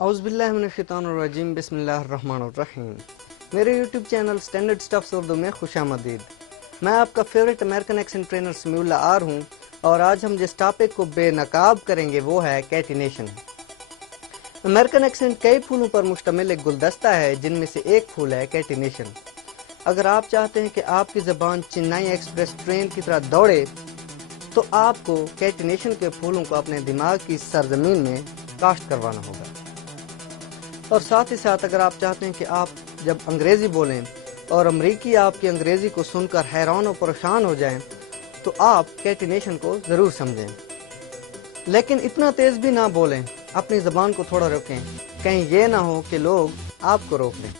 اعوذ باللہ من الشیطان الرجیم، بسم اللہ الرحمن الرحیم۔ میرے YouTube channel standard stuffs Urdu میں خوش آمدید۔ میں آپ کا favourite American accent trainer Sami Ullah R ہوں، اور آج ہم جس ٹاپک کو بے نقاب کریں گے وہ ہے کیٹینیشن۔ امریکن ایکسنٹ کئی پھولوں پر مشتمل ایک گلدستہ ہے، جن میں سے ایک پھول ہے کیٹینیشن۔ اگر آپ چاہتے ہیں کہ آپ کی زبان چنئی ایکسپریس ٹرین کی طرح دوڑے تو آپ کو کیٹینیشن کے پھولوں کو اپنے دماغ کی سرزمین میں کاشت کروانا ہوگا۔ اور ساتھ ہی ساتھ اگر آپ چاہتے ہیں کہ آپ جب انگریزی بولیں اور امریکی آپ کی انگریزی کو سن کر حیران و پریشان ہو جائیں تو آپ کیٹینیشن کو ضرور سمجھیں، لیکن اتنا تیز بھی نہ بولیں، اپنی زبان کو تھوڑا روکیں، کہیں یہ نہ ہو کہ لوگ آپ کو روک لیں۔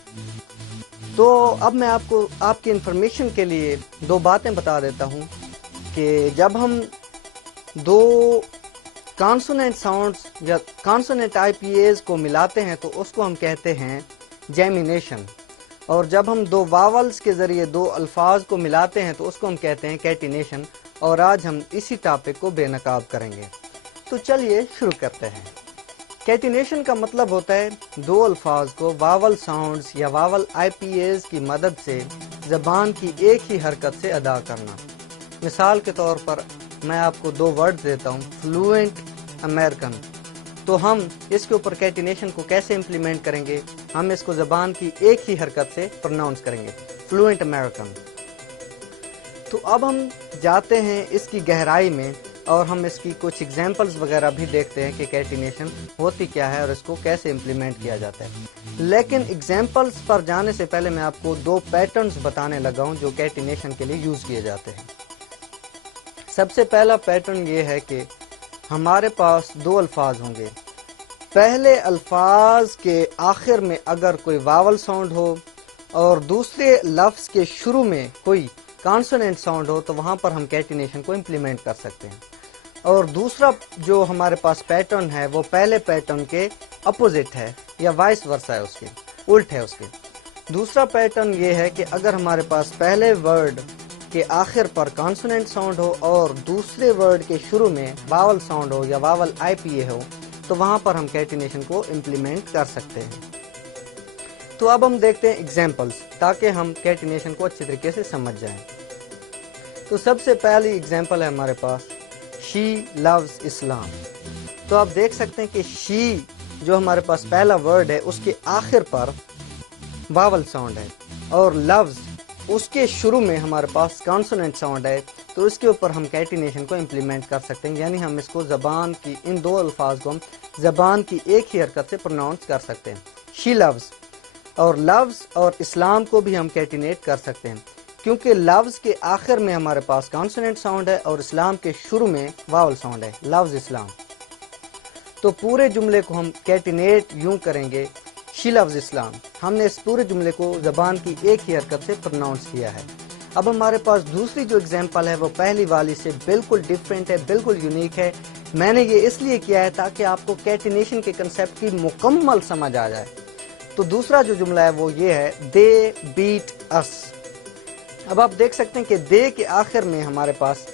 تو اب میں آپ کو آپ کی انفارمیشن کے لیے دو باتیں بتا دیتا ہوں کہ جب ہم دو کانسوننٹ ساؤنڈز یا کانسوننٹ آئی پی ایز کو ملاتے ہیں تو اس کو ہم کہتے ہیں جیمینیشن، اور جب ہم دو واولز کے ذریعے دو الفاظ کو ملاتے ہیں تو اس کو ہم کہتے ہیں کیٹینیشن، اور آج ہم اسی ٹاپک کو بے نقاب کریں گے۔ تو چلیے شروع کرتے ہیں۔ کیٹینیشن کا مطلب ہوتا ہے دو الفاظ کو واول ساؤنڈز یا واول آئی پی ایز کی مدد سے زبان کی ایک ہی حرکت سے ادا کرنا۔ مثال کے طور پر میں آپ کو دو ورڈ دیتا ہوں، فلوئنٹ امریکن۔ تو ہم اس کے اوپر کیٹینیشن کو کیسے امپلیمنٹ کریں گے؟ ہم اس کو زبان کی ایک ہی حرکت سے پروناؤنس کریں گے، فلوئنٹ امریکن۔ تو اب ہم جاتے ہیں اس کی گہرائی میں اور ہم اس کی کچھ ایگزامپلز وغیرہ بھی دیکھتے ہیں کہ کیٹینیشن ہوتی کیا ہے اور اس کو کیسے امپلیمنٹ کیا جاتا ہے۔ لیکن ایگزامپلز پر جانے سے پہلے میں آپ کو دو پیٹرنز بتانے لگا ہوں جو کیٹینیشن کے لیے یوز کیے جاتے ہیں۔ سب سے پہلا پیٹرن یہ ہے کہ ہمارے پاس دو الفاظ ہوں گے، پہلے الفاظ کے آخر میں اگر کوئی واول ساؤنڈ ہو اور دوسرے لفظ کے شروع میں کوئی کانسوننٹ ساؤنڈ ہو تو وہاں پر ہم کیٹینیشن کو امپلیمنٹ کر سکتے ہیں۔ اور دوسرا جو ہمارے پاس پیٹرن ہے وہ پہلے پیٹرن کے اپوزٹ ہے یا وائس ورسا ہے، اس کے الٹ ہے اس کے۔ دوسرا پیٹرن یہ ہے کہ اگر ہمارے پاس پہلے ورڈ کے آخر پر کانسوننٹ ساؤنڈ ہو اور دوسرے ورڈ کے شروع میں واول ساؤنڈ ہو یا واول آئی پی اے ہو تو وہاں پر ہم کیٹینیشن کو امپلیمنٹ کر سکتے ہیں۔ تو اب ہم دیکھتے ہیں ایگزامپلز تاکہ ہم کیٹینیشن کو اچھے طریقے سے سمجھ جائیں۔ تو سب سے پہلی ایگزامپل ہے ہمارے پاس شی لوز اسلام۔ تو آپ دیکھ سکتے ہیں کہ شی جو ہمارے پاس پہلا ورڈ ہے اس کے آخر پر واول ساؤنڈ ہے اور لوز اس کے شروع میں ہمارے پاس کانسوننٹ ساؤنڈ ہے، تو اس کے اوپر ہم کیٹینیشن کو امپلیمنٹ کر سکتے ہیں، یعنی ہم اس کو زبان کی ان دو الفاظ کو ہم زبان کی ایک ہی حرکت سے پروناؤنس کر سکتے ہیں، شی لوز۔ اور لفظ اور اسلام کو بھی ہم کیٹینیٹ کر سکتے ہیں، کیونکہ لفظ کے آخر میں ہمارے پاس کانسوننٹ ساؤنڈ ہے اور اسلام کے شروع میں واول ساؤنڈ ہے، لفظ اسلام۔ تو پورے جملے کو ہم کیٹینیٹ یوں کریں گے، شی لوز اسلام۔ ہم نے اس پورے جملے کو زبان کی ایک ہی حرکت سے پروناؤنس کیا ہے۔ اب ہمارے پاس دوسری جو ایگزامپل ہے وہ پہلی والی سے بالکل ڈیفرنٹ ہے، بالکل یونیک ہے۔ میں نے یہ اس لیے کیا ہے تاکہ آپ کو کیٹینیشن کے کنسیپٹ کی مکمل سمجھ آ جائے۔ تو دوسرا جو جملہ ہے وہ یہ ہے، دے بیٹ اس۔ اب آپ دیکھ سکتے ہیں کہ دے کے آخر میں ہمارے پاس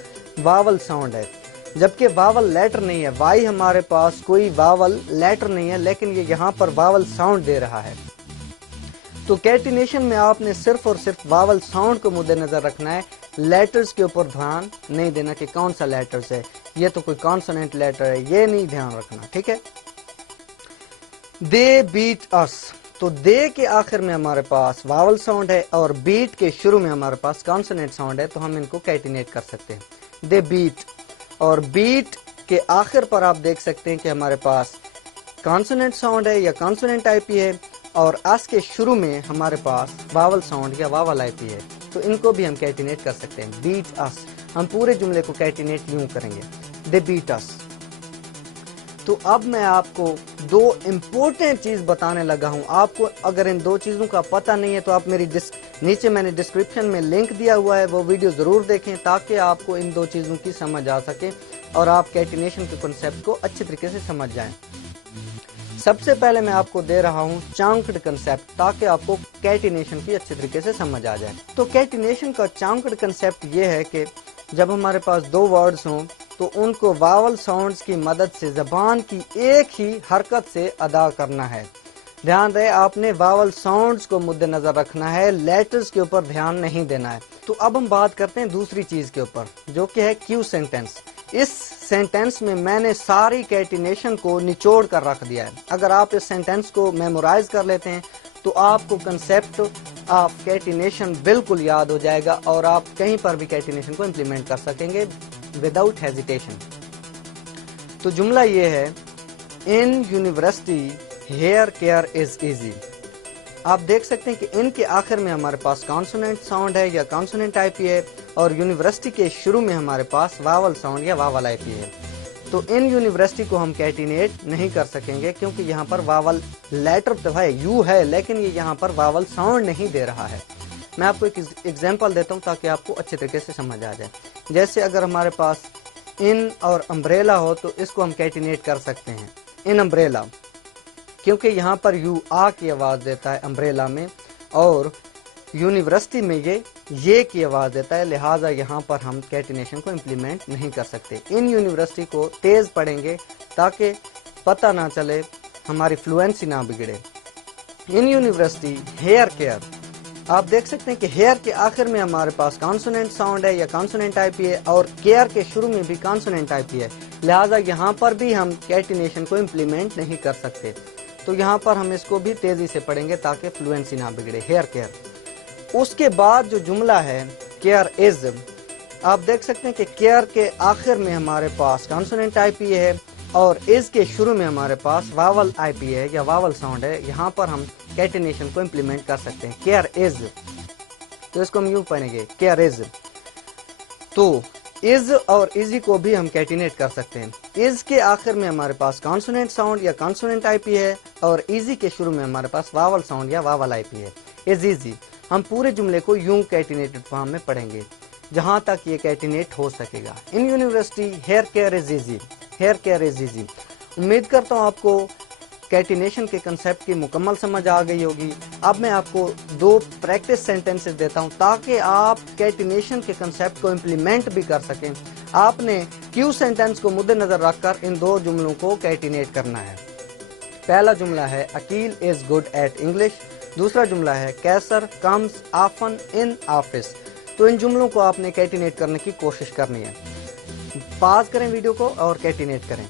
واول ساؤنڈ ہے، جبکہ واول لیٹر نہیں ہے، وائی ہمارے پاس کوئی واول لیٹر نہیں ہے، لیکن یہ یہاں پر واول ساؤنڈ دے رہا ہے۔ تو کیٹینیشن میں آپ نے صرف اور صرف واول ساؤنڈ کو مد نظر رکھنا ہے، لیٹرز کے اوپر دھیان نہیں دینا کہ کون سا لیٹرز ہے، یہ تو کوئی کانسوننٹ لیٹر ہے، یہ نہیں دھیان رکھنا، ٹھیک ہے۔ دے بیٹ اس، تو دے کے آخر میں ہمارے پاس واول ساؤنڈ ہے اور بیٹ کے شروع میں ہمارے پاس کانسوننٹ ساؤنڈ ہے، تو ہم ان کو کیٹینیٹ کر سکتے ہیں، دے بیٹ۔ اور بیٹ کے آخر پر آپ دیکھ سکتے ہیں کہ ہمارے پاس کانسوننٹ ساؤنڈ ہے یا کانسوننٹ آئی پی ہے، اور اس کے شروع میں ہمارے پاس واول ساؤنڈ یا واول آئی پی ہے، تو ان کو بھی ہم کیٹینیٹ کر سکتے ہیں، بیٹ اس۔ ہم پورے جملے کو کیٹینیٹ یوں کریں گے، دے بیٹ اس۔ تو اب میں آپ کو دو امپورٹنٹ چیز بتانے لگا ہوں۔ آپ کو اگر ان دو چیزوں کا پتہ نہیں ہے تو آپ میری نیچے میں نے ڈسکرپشن میں لنک دیا ہوا ہے، وہ ویڈیو ضرور دیکھیں تاکہ آپ کو ان دو چیزوں کی سمجھ آ سکے اور آپ کیٹینیشن کے کنسیپٹ کو اچھے طریقے سے سمجھ جائیں۔ سب سے پہلے میں آپ کو دے رہا ہوں چانکڈ کنسیپٹ تاکہ آپ کو کیٹینیشن کی اچھے طریقے سے سمجھ آ جائے۔ تو کیٹینیشن کا چانکڈ کنسیپٹ یہ ہے کہ جب ہمارے پاس دو ورڈز ہوں تو ان کو واول ساؤنڈز کی مدد سے زبان کی ایک ہی حرکت سے ادا کرنا ہے۔ دھیان رہے آپ نے واول ساؤنڈز کو مد نظر رکھنا ہے، لیٹرز کے اوپر دھیان نہیں دینا ہے۔ تو اب ہم بات کرتے ہیں دوسری چیز کے اوپر جو کہ ہے کیو سینٹینس۔ اس سینٹینس میں میں نے ساری کیٹینیشن کو نچوڑ کر رکھ دیا ہے۔ اگر آپ اس سینٹینس کو میمورائز کر لیتے ہیں تو آپ کو کنسیپٹ آف کیٹینیشن بالکل یاد ہو جائے گا اور آپ کہیں پر بھی کیٹینیشن کو امپلیمنٹ کر سکیں گے وداؤٹ ہیزیٹیشن۔ تو جملہ یہ ہے an university hair care is easy. آپ دیکھ سکتے ہیں کہ ان کے آخر میں ہمارے پاس کانسوننٹ ساؤنڈ ہے یا کانسوننٹ آئی پی ہے، اور یونیورسٹی کے شروع میں ہمارے پاس واول ساؤنڈ یا واول آئی پی ہے۔ تو ان یونیورسٹی کو ہم کیٹینیٹ نہیں کر سکیں گے کیونکہ یہاں پر واول لیٹر تو ہے، یو ہے، لیکن یہ یہاں پر واول ساؤنڈ نہیں دے رہا ہے۔ میں آپ کو ایک ایگزامپل دیتا ہوں تاکہ آپ کو اچھے طریقے سے سمجھ آ جائے۔ جیسے اگر ہمارے پاس ان اور امبریلا ہو تو اس کو ہم کیٹینیٹ کر سکتے ہیں ان امبریلا، کیونکہ یہاں پر یو آ کی آواز دیتا ہے امبریلا میں، اور یونیورسٹی میں یہ کی آواز دیتا ہے، لہٰذا یہاں پر ہم کیٹینیشن کو امپلیمنٹ نہیں کر سکتے۔ ان یونیورسٹی کو تیز پڑھیں گے تاکہ پتہ نہ چلے، ہماری فلوئنسی نہ بگڑے۔ ان یونیورسٹی ہیئر کیئر، آپ دیکھ سکتے ہیں کہ ہیئر کے آخر میں ہمارے پاس کانسوننٹ ساؤنڈ ہے یا کانسوننٹ آئی پی ہے، اور کیئر کے شروع میں بھی کانسوننٹ آئی پی ہے، لہٰذا یہاں پر بھی ہم کیٹینیشن کو امپلیمنٹ نہیں کر سکتے۔ تو یہاں پر ہم اس کو بھی تیزی سے پڑھیں گے تاکہ فلوئنسی نہ بگڑے، ہیئر کیئر۔ اس کے بعد جو جملہ ہے کیئر از، آپ دیکھ سکتے ہیں کہ کیئر کے آخر میں ہمارے پاس کانسوننٹ آئی پی ہے اور از کے شروع میں ہمارے پاس واول آئی پی ہے یا واول ساؤنڈ ہے، یہاں پر ہم کیٹینیشن کو امپلیمنٹ کر سکتے ہیں کیئر از۔ تو اس کو ہم یوں پڑھیں گے کیئر از۔ تو از اور ایزی کو بھی ہم کیٹینیٹ کر سکتے ہیں۔ از کے آخر میں ہمارے پاس کانسوننٹ ساؤنڈ یا کانسوننٹ آئی پی ہے اور ایزی کے شروع میں ہمارے پاس واول ساؤنڈ یا واول آئی پی ہے، از ایزی۔ ہم پورے جملے کو یوں کیٹینیٹڈ فارم میں پڑھیں گے جہاں تک یہ کیٹینیٹ ہو سکے گا۔ In university hair care is easy, hair care is easy. امید کرتا ہوں آپ کو کیٹینیشن کے کنسیپٹ کی مکمل سمجھ آ گئی ہوگی۔ اب میں آپ کو 2 پریکٹس سینٹینسز دیتا ہوں تاکہ آپ کیٹینیشن کے کنسیپٹ کو امپلیمنٹ بھی کر سکیں۔ آپ نے کیو سینٹینس کو مد نظر رکھ کر ان 2 جملوں کو کیٹینیٹ کرنا ہے۔ پہلا جملہ ہے Aqeel is good at English, دوسرا جملہ ہے کیسر کمز آفن ان آفس۔ تو ان جملوں کو آپ نے کیٹینیٹ کرنے کی کوشش کرنی ہے۔ پاز کریں ویڈیو کو اور کیٹینیٹ کریں۔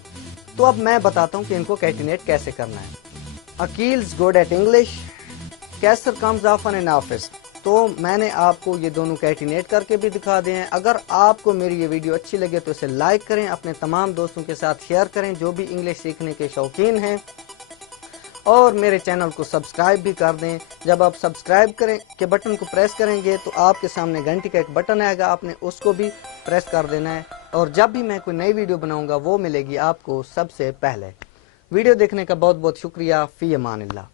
تو اب میں بتاتا ہوں کہ ان کو کیٹینیٹ کیسے کرنا ہے۔ Aqeel is good at English, Qaiser comes often in office. تو میں نے آپ کو یہ دونوں کیٹینیٹ کر کے بھی دکھا دے ہیں۔ اگر آپ کو میری یہ ویڈیو اچھی لگے تو اسے لائک کریں، اپنے تمام دوستوں کے ساتھ شیئر کریں جو بھی انگلش سیکھنے کے شوقین ہیں، اور میرے چینل کو سبسکرائب بھی کر دیں۔ جب آپ سبسکرائب کریں کے بٹن کو پریس کریں گے تو آپ کے سامنے گھنٹی کا ایک بٹن آئے گا، آپ نے اس کو بھی پریس کر دینا ہے، اور جب بھی میں کوئی نئی ویڈیو بناؤں گا وہ ملے گی آپ کو سب سے پہلے۔ ویڈیو دیکھنے کا بہت بہت شکریہ۔ فی امان اللہ۔